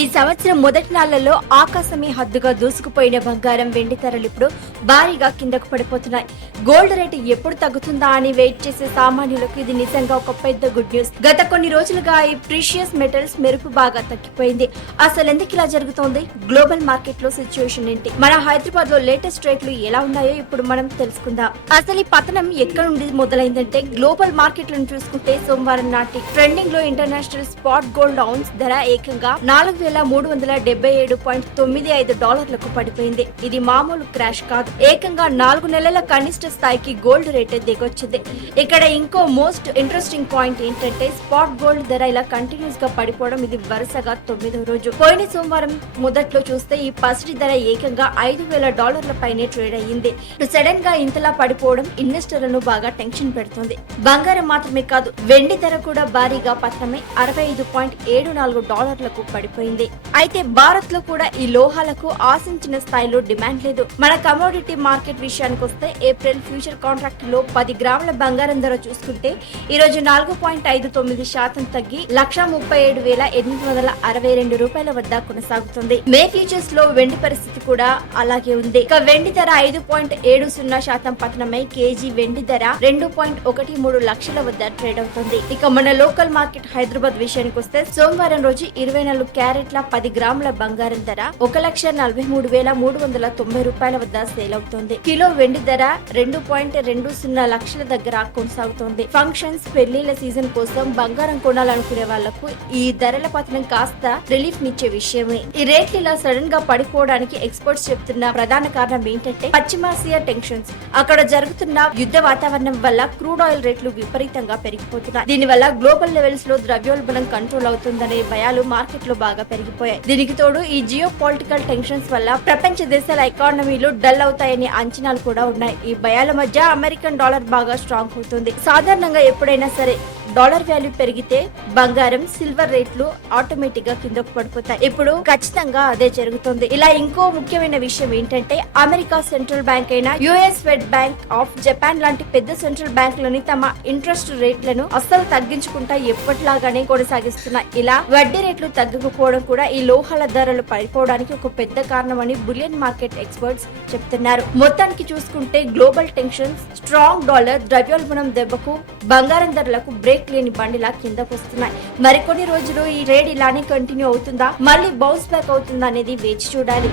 ఈ సంవత్సరం మొదటి నెలలో ఆకాశమే హద్దుగా దూసుకుపోయిన బంగారం వెండి ధరలు ఇప్పుడు భారీగా కిందకు పడిపోతున్నాయి. గోల్డ్ రేటు ఎప్పుడు తగ్గుతుందా అని వెయిట్ చేసే సామాన్యులకు ఇది నిజంగా ఒక పెద్ద గుడ్ న్యూస్. గత కొన్ని రోజులుగా ఈ ప్రీషియస్ మెటల్స్ మెరుపు బాగా తగ్గిపోయింది. అసలు ఎందుకు ఇలా జరుగుతోంది? గ్లోబల్ మార్కెట్ లో సిచ్యువేషన్ ఏంటి? మన హైదరాబాద్ లో లేటెస్ట్ రేట్లు ఎలా ఉన్నాయో ఇప్పుడు మనం తెలుసుకుందాం. అసలు ఈ పతనం ఎక్కడ నుండి మొదలైందంటే గ్లోబల్ మార్కెట్లను చూసుకుంటే సోమవారం నాటి ట్రెండింగ్ లో ఇంటర్నేషనల్ స్పాట్ గోల్డ్ ఔన్స్ ధర ఏకంగా $4,377.95 పడిపోయింది. ఇది మామూలు క్రాష్ కాదు. ఏకంగా 4 నెలల కనిష్ట స్థాయికి గోల్డ్ రేట్ దిగొచ్చింది. ఇక్కడ ఇంకో మోస్ట్ ఇంట్రెస్టింగ్ పాయింట్ ఏంటంటే స్పాట్ గోల్డ్ ధర ఇలా కంటిన్యూస్ గా పడిపోవడం. ఇది వరుసగా 9వ రోజు. పోయిన సోమవారం మొదట్లో చూస్తే ఈ పసిడి ధర ఏకంగా $5,000 పైనే ట్రేడ్ అయ్యింది. సడన్ గా ఇంతలా పడిపోవడం ఇన్వెస్టర్లను బాగా టెన్షన్ పెడుతుంది. బంగారం మాత్రమే కాదు, వెండి ధర కూడా భారీగా పతనమై $65.74 పడిపోయింది. అయితే భారత్ లో కూడా ఈ లోహాలకు ఆశించిన స్థాయిలో డిమాండ్ లేదు. మన కమోడిటీ మార్కెట్ విషయానికి వస్తే ఏప్రిల్ ఫ్యూచర్ కాంట్రాక్ట్ లో 10 గ్రాముల బంగారం ధర చూసుకుంటే ఈ రోజు 4.59% తగ్గి $137,862 వద్ద కొనసాగుతుంది. మే ఫ్యూచర్స్ లో వెండి పరిస్థితి కూడా అలాగే ఉంది. ఇక వెండి ధర 5.70% పతనమై కేజీ వెండి ధర 2.13 లక్షల వద్ద ట్రేడ్ అవుతుంది. ఇక మన లోకల్ మార్కెట్ హైదరాబాద్ విషయానికి వస్తే సోమవారం రోజు 24 క్యారెట్ల 10 గ్రాముల బంగారం ధర $1,43,390 వద్ద సేల్ అవుతోంది. కిలో వెండి ధర 2.20 లక్షల దగ్గర కొనసాగుతోంది. ఫంక్షన్స్, పెళ్లిళ్ల సీజన్ కోసం బంగారం కొనాలనుకునే వాళ్లకు ఈ ధరల పతనం కాస్త రిలీఫ్ నిచ్చే విషయమే. ఈ రేట్లు ఇలా సడన్ గా పడిపోవడానికి ఎక్స్పర్ట్స్ చెప్తున్న ప్రధాన కారణం ఏంటంటే పశ్చిమాసియా టెన్షన్స్. అక్కడ జరుగుతున్న యుద్ధ వాతావరణం వల్ల క్రూడ్ ఆయిల్ రేట్లు విపరీతంగా పెరిగిపోతున్నాయి. దీనివల్ల గ్లోబల్ లెవెల్స్ లో ద్రవ్యోల్బణం కంట్రోల్ అవుతుందనే భయాలు మార్కెట్ లో బాగా పెరిగిపోయాయి. దీనికి తోడు ఈ జియో పొలిటికల్ టెన్షన్స్ వల్ల ప్రపంచ దేశాల ఎకానమీలు డల్ అవుతాయనే అంచనాలు కూడా ఉన్నాయి. ఈ భయాల మధ్య అమెరికన్ డాలర్ బాగా స్ట్రాంగ్ అవుతుంది. సాధారణంగా ఎప్పుడైనా సరే డాలర్ వాల్యూ పెరిగితే బంగారం, సిల్వర్ రేట్లు ఆటోమేటిక్ గా కిందకు పడిపోతాయి. ఇప్పుడు ఖచ్చితంగా అదే జరుగుతుంది. ఇలా ఇంకో ముఖ్యమైన విషయం ఏంటంటే అమెరికా సెంట్రల్ బ్యాంక్ అయిన US fed bank of Japan లాంటి పెద్ద సెంట్రల్ బ్యాంకులని తమ ఇంట్రెస్ట్ రేట్లను అస్సలు తగ్గించుకుంటా ఎప్పటిలాగానే కొనసాగిస్తున్నాయి. ఇలా వడ్డీ రేట్లు తగ్గకపోవడం కూడా ఈ లోహాల ధరలు పడిపోవడానికి ఒక పెద్ద కారణమని బులియన్ మార్కెట్ ఎక్స్పర్ట్స్ చెప్తున్నారు. మొత్తానికి చూసుకుంటే గ్లోబల్ టెన్షన్స్, స్ట్రాంగ్ డాలర్, ద్రవ్యోల్బణం దెబ్బకు బంగారం ధరలకు బ్రేక్ లేని బండిలా కిందకు వస్తున్నాయి. మరికొన్ని రోజులు ఈ ట్రేడ్ ఇలానే కంటిన్యూ అవుతుందా, మళ్ళీ బౌన్స్ బ్యాక్ అవుతుందా అనేది వేచి చూడాలి.